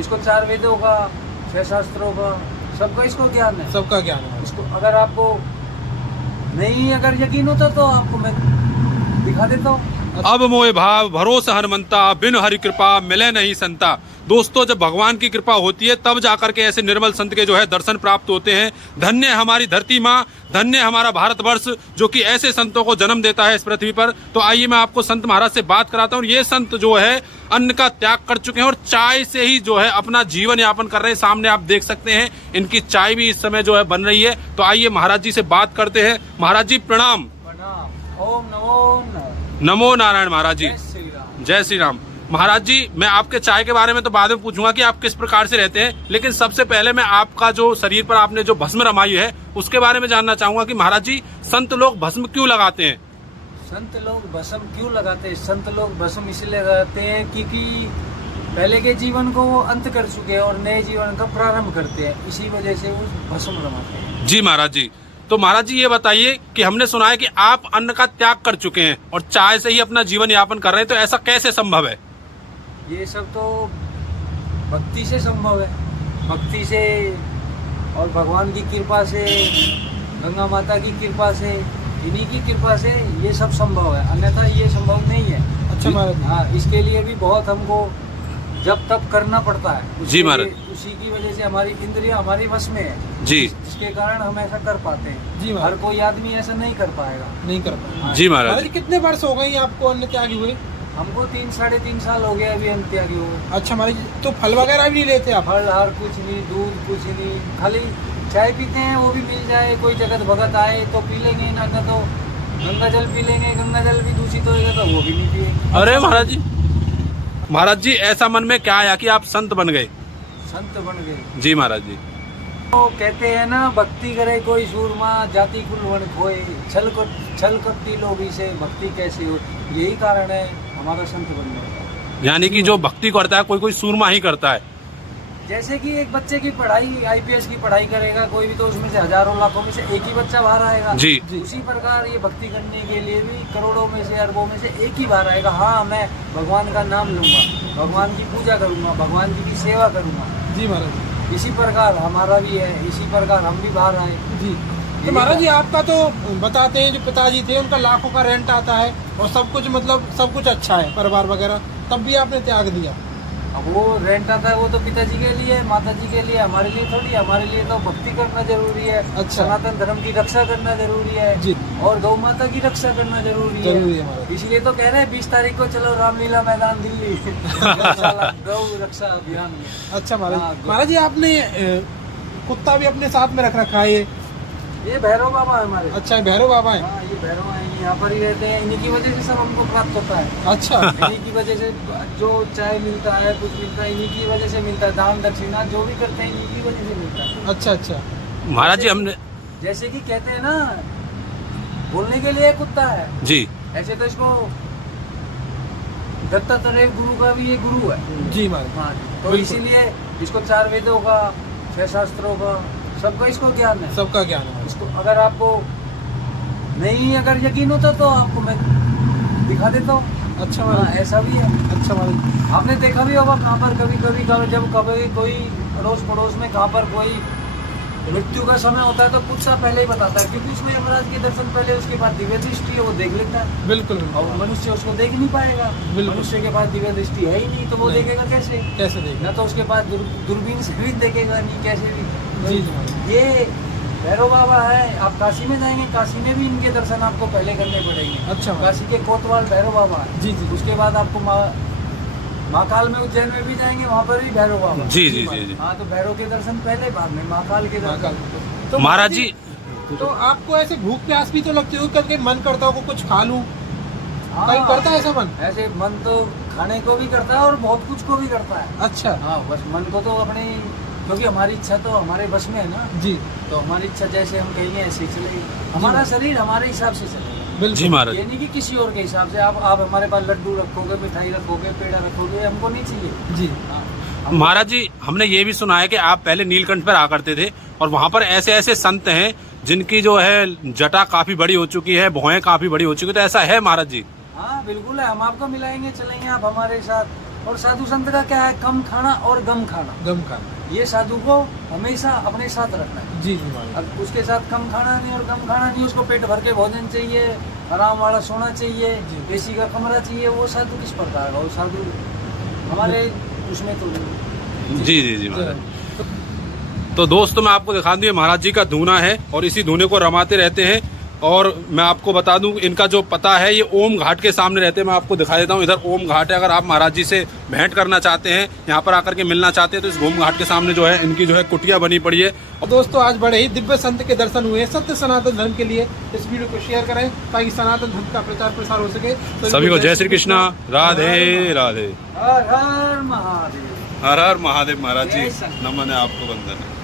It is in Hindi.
इसको 4 वेदों का, 6 शास्त्रों का, सबका इसको ज्ञान है। सबका ज्ञान है। इसको अगर आपको नहीं अगर यकीन होता तो आपको मैं दिखा देता हूँ। अब मोए भाव भरोसा हनुमंता, बिन हरि कृपा मिले नहीं संता। दोस्तों, जब भगवान की कृपा होती है तब जाकर के ऐसे निर्मल संत के जो है दर्शन प्राप्त होते हैं। धन्य है हमारी धरती माँ, धन्य है हमारा भारतवर्ष, जो कि ऐसे संतों को जन्म देता है इस पृथ्वी पर। तो आइए मैं आपको संत महाराज से बात कराता हूँ। ये संत जो है अन्न का त्याग कर चुके हैं और चाय से ही जो है अपना जीवन यापन कर रहे हैं। सामने आप देख सकते हैं इनकी चाय भी इस समय जो है बन रही है। तो आइए महाराज जी से बात करते हैं। महाराज जी प्रणाम। प्रणाम। ओम नमो नारायण। नमो नारायण महाराज जी। जय श्री राम। जय श्री राम। महाराज जी, मैं आपके चाय के बारे में तो बाद में पूछूंगा कि आप किस प्रकार से रहते हैं, लेकिन सबसे पहले मैं आपका जो शरीर पर आपने जो भस्म रमाई है उसके बारे में जानना चाहूंगा कि महाराज जी संत लोग भस्म क्यों लगाते हैं? संत लोग भस्म क्यों लगाते हैं? संत लोग भस्म इसलिए लगाते हैं क्योंकि पहले के जीवन को वो अंत कर चुके हैं और नए जीवन का प्रारंभ करते हैं, इसी वजह से वो भस्म रमाते हैं। जी महाराज जी। तो महाराज जी ये बताइए कि हमने सुना है कि आप अन्न का त्याग कर चुके हैं और चाय से ही अपना जीवन यापन कर रहे हैं, तो ऐसा कैसे संभव है? ये सब तो भक्ति से संभव है, भक्ति से और भगवान की कृपा से, गंगा माता की कृपा से, इन्हीं की कृपा से ये सब संभव है, अन्यथा ये संभव नहीं है। अच्छा महाराज। हाँ, इसके लिए भी बहुत हमको जब तब करना पड़ता है। जी महाराज। उसी की वजह से हमारी इंद्रियां हमारी वश में है जी। जिसके कारण हम ऐसा कर पाते हैं। जी हर महाराज। कोई आदमी ऐसा नहीं कर पाएगा। नहीं कर पाए। जी महाराज। महाराज कितने वर्ष हो गए आपको अन्न त्यागी हुए? हमको 3-3.5 साल हो गए अभी अन्न त्यागी हुए। अच्छा महाराज, तो फल वगैरह भी नहीं लेते आप? फल हार कुछ नहीं, दूध कुछ नहीं, खाली चाय पीते हैं, वो भी मिल जाए, कोई जगत भगत आए तो पी लेंगे, ना तो गंगा जल पी लेंगे, गंगा जल भी दूषित होएगा तो वो भी नहीं पिएंगे। अरे महाराज जी, महाराज जी ऐसा मन में क्या आया कि आप संत बन गए? संत बन गए। जी महाराज जी। तो कहते हैं ना, भक्ति करे कोई सूरमा, जाति कुल वन खोए, छल कपटी लोभी से भक्ति कैसे हो। यही कारण है हमारा संत बनने का। यानी कि जो भक्ति करता है कोई सूरमा ही करता है। जैसे कि एक बच्चे की पढ़ाई, IPS की पढ़ाई करेगा कोई भी, तो उसमें से हजारों लाखों में से एक ही बच्चा बाहर आएगा। जी। उसी प्रकार ये भक्ति करने के लिए भी करोड़ों में से, अरबों में से एक ही बाहर आएगा। हाँ, मैं भगवान का नाम लूंगा, भगवान की पूजा करूंगा, भगवान जी की सेवा करूंगा। जी महाराज। इसी प्रकार हमारा भी है, इसी प्रकार हम भी बाहर आए। जी। तो महाराज जी आपका तो बताते हैं जो पिताजी थे उनका लाखों का रेंट आता है और सब कुछ, मतलब सब कुछ अच्छा है, परिवार वगैरह, तब भी आपने त्याग दिया। अब वो रेंट आता है वो तो पिताजी के लिए, माता जी के लिए, हमारे लिए थोड़ी। हमारे लिए तो भक्ति करना जरूरी है। अच्छा। सनातन धर्म की रक्षा करना जरूरी है। जी। और गौ माता की रक्षा करना जरूरी है महाराज। इसलिए तो कह रहे हैं 20 तारीख को चलो रामलीला मैदान दिल्ली गौ रक्षा अभियान में। अच्छा हाँ, महाराज। महाराज जी आपने कुत्ता भी अपने साथ में रख रखा है? ये भैरव बाबा है हमारे। अच्छा, भैरव बाबा है। हाँ, ये भैरव है, यहाँ पर ही रहते हैं। इन्हीं की वजह से सब हमको प्राप्त होता है। अच्छा। इन्हीं की वजह से जो चाय मिलता है, कुछ मिलता है, इन्हीं की वजह से मिलता है। दान दक्षिणा जो भी करते हैं इन्हीं की वजह से मिलता है। अच्छा अच्छा। महाराज जी हमने जैसे कि कहते हैं ना, बोलने के लिए कुत्ता है, जी। ऐसे तो इसको दत्तात्रेय गुरु का भी ये गुरु है। जी महाराज। हाँ, तो इसीलिए इसको 4 वेदों का, 6 शास्त्रों का, सबका इसको ज्ञान है। सबका ज्ञान है। इसको अगर आपको नहीं अगर यकीन होता तो आपको मैं दिखा देता हूँ। अच्छा हाँ, महाराज। ऐसा भी है। अच्छा महाराज। आपने देखा भी होगा कहाँ पर कभी जब कभी कोई अड़ोस पड़ोस में कहाँ पर कोई मृत्यु का समय होता है तो कुछ सा पहले ही बताता है, क्योंकि उसमें यमराज के दर्शन पहले, उसके बाद दिव्य दृष्टि है, वो देख लेता है। बिल्कुल। और मनुष्य उसको देख नहीं पाएगा। बिल्कुल। मनुष्य के पास दिव्य दृष्टि है ही नहीं, तो वो नहीं। देखेगा कैसे? कैसे देखेगा? ना तो उसके पास दूरबीन से भी देखेगा नहीं, कैसे भी। जी जी महाराज। ये भैरव बाबा है। आप काशी में जाएंगे, काशी में भी इनके दर्शन आपको पहले करने पड़ेंगे। अच्छा। काशी के कोतवाल भैरव बाबा है। जी जी। उसके बाद आपको महाकाल में, उज्जैन में भी जाएंगे, वहाँ पर भी भैरव बाबा। जी जी जी जी। हाँ, तो भैरव के दर्शन पहले, बाद में महाकाल के महाकाल। दर्शन। तो महाराज जी तो आपको ऐसे भूख प्यास भी तो लगती होगी, कभी मन करता हो कुछ खा लूं? हाँ, कहीं करता है ऐसा मन? ऐसे मन तो खाने को भी करता है और बहुत कुछ को भी करता है। अच्छा। हाँ, बस मन को तो अपने, क्योंकि हमारी इच्छा तो हमारे बस में है ना। जी। तो हमारी इच्छा जैसे हम कहेंगे ऐसे ही चलेगी। हमारा शरीर हमारे हिसाब से चलेगा। जी महाराज। ये नहीं कि किसी और के हिसाब से। आप हमारे पास लड्डू रखोगे, मिठाई रखोगे, पेड़ा रखोगे, हमको नहीं चाहिए। जी। हाँ, महाराज जी हमने ये भी सुना है कि आप पहले नीलकंठ पर आ करते थे और वहाँ पर ऐसे ऐसे संत हैं जिनकी जो है जटा काफी बड़ी हो चुकी है, भौहें काफी बड़ी हो चुकी है, तो ऐसा है महाराज जी? हाँ बिल्कुल है। हम आपको मिलाएंगे, चलेंगे आप हमारे साथ। और साधु संत का क्या है, कम खाना और गम खाना। गम का। ये साधु को हमेशा अपने साथ रखना है। जी जी महाराज। अब उसके साथ कम खाना नहीं और गम खाना नहीं, उसको पेट भर के भोजन चाहिए, आराम वाला सोना चाहिए, जी। एसी का कमरा चाहिए। वो साधु किस प्रकार का, वो साधु हमारे उसमें तो जी जी जी महाराज। तो दोस्तों मैं आपको दिखा दूं, ये महाराज जी का धूना है और इसी धूने को रमाते रहते हैं। और मैं आपको बता दूं इनका जो पता है, ये ओम घाट के सामने रहते हैं। मैं आपको दिखा देता हूं, इधर ओम घाट है। अगर आप महाराज जी से भेंट करना चाहते हैं, यहाँ पर आकर के मिलना चाहते हैं, तो इस ओम घाट के सामने जो है इनकी जो है कुटिया बनी पड़ी है। और दोस्तों आज बड़े ही दिव्य संत के दर्शन हुए। सत्य सनातन धर्म के लिए इस वीडियो को शेयर करें ताकि सनातन धर्म का प्रचार प्रसार हो सके। सभी को जय श्री कृष्णा, राधे राधे, हर हर महादेव। हर हर महादेव। महाराज जी जय संत। नमन है आपको, वंदन है।